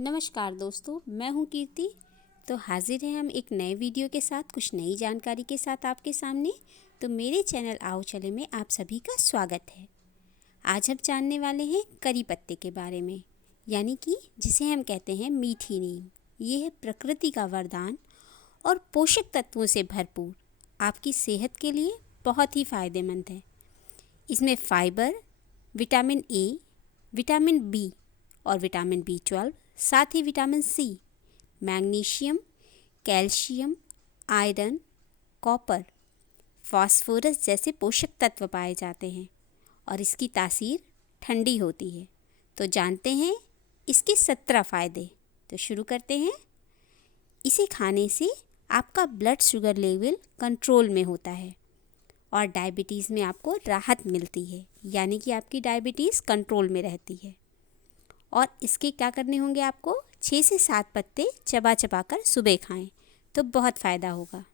नमस्कार दोस्तों, मैं हूं कीर्ति। तो हाजिर हैं हम एक नए वीडियो के साथ, कुछ नई जानकारी के साथ आपके सामने। तो मेरे चैनल आओ चले में आप सभी का स्वागत है। आज हम जानने वाले हैं करी पत्ते के बारे में, यानी कि जिसे हम कहते हैं मीठी नीम। ये है प्रकृति का वरदान और पोषक तत्वों से भरपूर, आपकी सेहत के लिए बहुत ही फ़ायदेमंद है। इसमें fibre, vitamin A, vitamin B और विटामिन B12, साथ ही vitamin C, magnesium, calcium, iron, copper, phosphorus जैसे पोषक तत्व पाए जाते हैं और इसकी तासीर ठंडी होती है। तो जानते हैं इसके 17 फ़ायदे। तो शुरू करते हैं। इसे खाने से आपका ब्लड शुगर लेवल कंट्रोल में होता है और डायबिटीज़ में आपको राहत मिलती है, यानी कि आपकी डायबिटीज़ कंट्रोल में रहती है। और इसके क्या करने होंगे, आपको 6 से 7 पत्ते चबा चबा कर सुबह खाएं तो बहुत फ़ायदा होगा।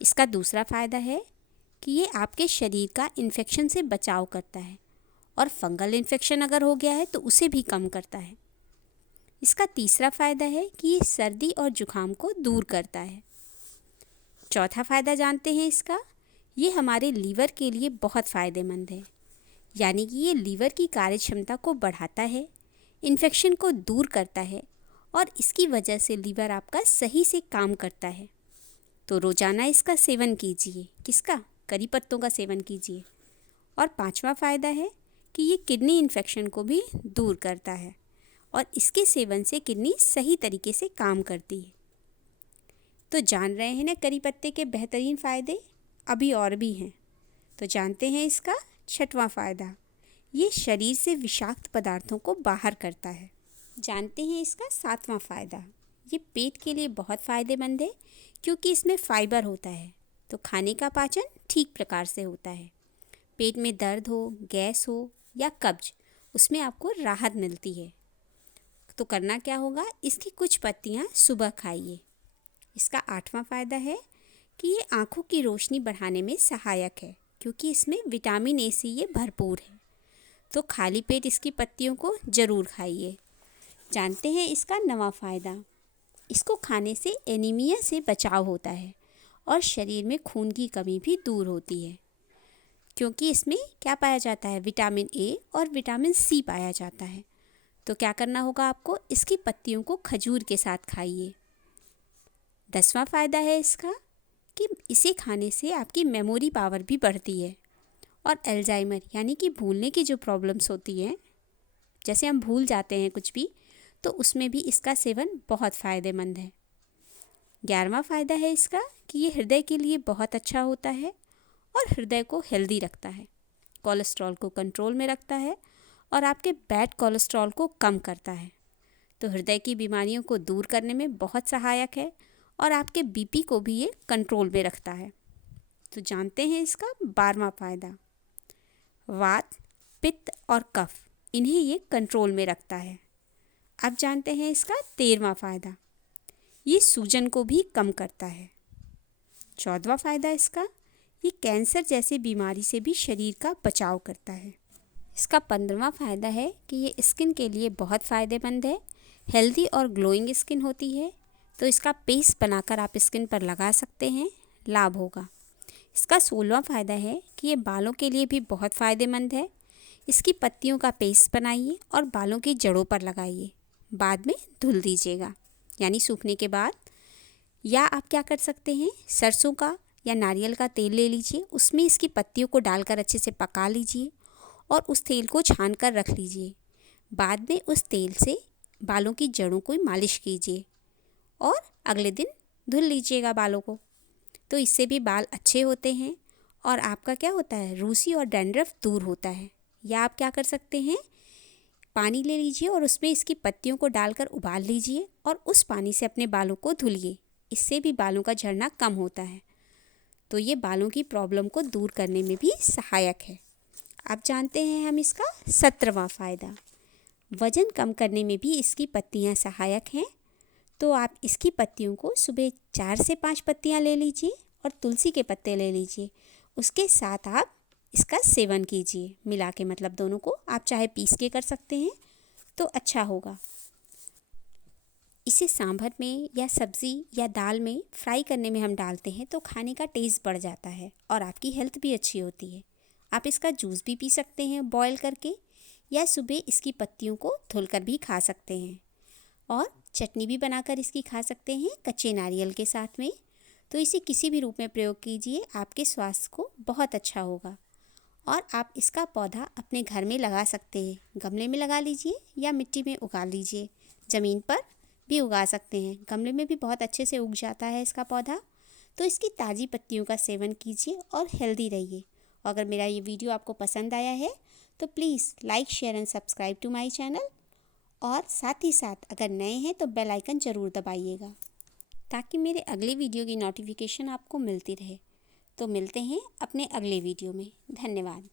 इसका दूसरा फ़ायदा है कि ये आपके शरीर का इन्फेक्शन से बचाव करता है और फंगल इन्फेक्शन अगर हो गया है तो उसे भी कम करता है। इसका तीसरा फ़ायदा है कि ये सर्दी और जुखाम को दूर करता है। चौथा फ़ायदा जानते हैं इसका, ये हमारे लीवर के लिए बहुत फ़ायदेमंद है, यानी कि ये लीवर की कार्यक्षमता को बढ़ाता है, इन्फेक्शन को दूर करता है और इसकी वजह से लीवर आपका सही से काम करता है। तो रोज़ाना इसका सेवन कीजिए। किसका? करी पत्तों का सेवन कीजिए। और पांचवा फ़ायदा है कि ये किडनी इन्फेक्शन को भी दूर करता है और इसके सेवन से किडनी सही तरीके से काम करती है। तो जान रहे हैं ना करी पत्ते के बेहतरीन फ़ायदे? अभी और भी हैं। तो जानते हैं इसका छठवां फ़ायदा, ये शरीर से विषाक्त पदार्थों को बाहर करता है। जानते हैं इसका सातवां फ़ायदा, ये पेट के लिए बहुत फ़ायदेमंद है क्योंकि इसमें फाइबर होता है, तो खाने का पाचन ठीक प्रकार से होता है। पेट में दर्द हो, गैस हो या कब्ज, उसमें आपको राहत मिलती है। तो करना क्या होगा, इसकी कुछ पत्तियां सुबह खाइए। इसका आठवां फ़ायदा है कि ये आँखों की रोशनी बढ़ाने में सहायक है क्योंकि इसमें विटामिन ए से ये भरपूर है। तो खाली पेट इसकी पत्तियों को ज़रूर खाइए। जानते हैं इसका नवां फ़ायदा, इसको खाने से एनीमिया से बचाव होता है और शरीर में खून की कमी भी दूर होती है क्योंकि इसमें क्या पाया जाता है, विटामिन ए और विटामिन सी पाया जाता है। तो क्या करना होगा आपको, इसकी पत्तियों को खजूर के साथ खाइए। 10वां फ़ायदा है इसका कि इसे खाने से आपकी मेमोरी पावर भी बढ़ती है और अल्जाइमर यानी कि भूलने की जो प्रॉब्लम्स होती हैं, जैसे हम भूल जाते हैं कुछ भी, तो उसमें भी इसका सेवन बहुत फ़ायदेमंद है। 11वां फ़ायदा है इसका कि ये हृदय के लिए बहुत अच्छा होता है और हृदय को हेल्दी रखता है, कोलेस्ट्रॉल को कंट्रोल में रखता है और आपके बैड कोलेस्ट्रॉल को कम करता है। तो हृदय की बीमारियों को दूर करने में बहुत सहायक है और आपके बीपी को भी ये कंट्रोल में रखता है। तो जानते हैं इसका 12वां फ़ायदा, वात, पित्त और कफ, इन्हें ये कंट्रोल में रखता है। अब जानते हैं इसका 13वां फ़ायदा, ये सूजन को भी कम करता है। 14वां फ़ायदा इसका, ये कैंसर जैसी बीमारी से भी शरीर का बचाव करता है। इसका 15वां फ़ायदा है कि ये स्किन के लिए बहुत फ़ायदेमंद है, हेल्दी और ग्लोइंग स्किन होती है। तो इसका पेस्ट बनाकर आप स्किन पर लगा सकते हैं, लाभ होगा। इसका 16वां फ़ायदा है कि ये बालों के लिए भी बहुत फ़ायदेमंद है। इसकी पत्तियों का पेस्ट बनाइए और बालों की जड़ों पर लगाइए, बाद में धुल दीजिएगा, यानी सूखने के बाद। या आप क्या कर सकते हैं, सरसों का या नारियल का तेल ले लीजिए, उसमें इसकी पत्तियों को डालकर अच्छे से पका लीजिए और उस तेल को छान कर रख लीजिए। बाद में उस तेल से बालों की जड़ों को मालिश कीजिए और अगले दिन धुल लीजिएगा बालों को। तो इससे भी बाल अच्छे होते हैं और आपका क्या होता है, रूसी और डैंड्रफ दूर होता है। या आप क्या कर सकते हैं, पानी ले लीजिए और उसमें इसकी पत्तियों को डालकर उबाल लीजिए और उस पानी से अपने बालों को धुलिए, इससे भी बालों का झड़ना कम होता है। तो ये बालों की प्रॉब्लम को दूर करने में भी सहायक है। अब जानते हैं हम इसका 17वां फ़ायदा, वज़न कम करने में भी इसकी पत्तियां सहायक हैं। तो आप इसकी पत्तियों को सुबह 4 से 5 पत्तियां ले लीजिए और तुलसी के पत्ते ले लीजिए, उसके साथ आप इसका सेवन कीजिए मिला के, मतलब दोनों को आप चाहे पीस के कर सकते हैं तो अच्छा होगा। इसे सांभर में या सब्ज़ी या दाल में फ्राई करने में हम डालते हैं तो खाने का टेस्ट बढ़ जाता है और आपकी हेल्थ भी अच्छी होती है। आप इसका जूस भी पी सकते हैं बॉयल करके, या सुबह इसकी पत्तियों को धुलकर भी खा सकते हैं, और चटनी भी बनाकर इसकी खा सकते हैं कच्चे नारियल के साथ में। तो इसे किसी भी रूप में प्रयोग कीजिए, आपके स्वास्थ्य को बहुत अच्छा होगा। और आप इसका पौधा अपने घर में लगा सकते हैं, गमले में लगा लीजिए या मिट्टी में उगा लीजिए, ज़मीन पर भी उगा सकते हैं, गमले में भी बहुत अच्छे से उग जाता है इसका पौधा। तो इसकी ताज़ी पत्तियों का सेवन कीजिए और हेल्दी रहिए। अगर मेरा ये वीडियो आपको पसंद आया है तो please like, share and subscribe to my channel, और साथ ही साथ अगर नए हैं तो बेल आइकन ज़रूर दबाइएगा ताकि मेरे अगले वीडियो की नोटिफिकेशन आपको मिलती रहे। तो मिलते हैं अपने अगले वीडियो में। धन्यवाद।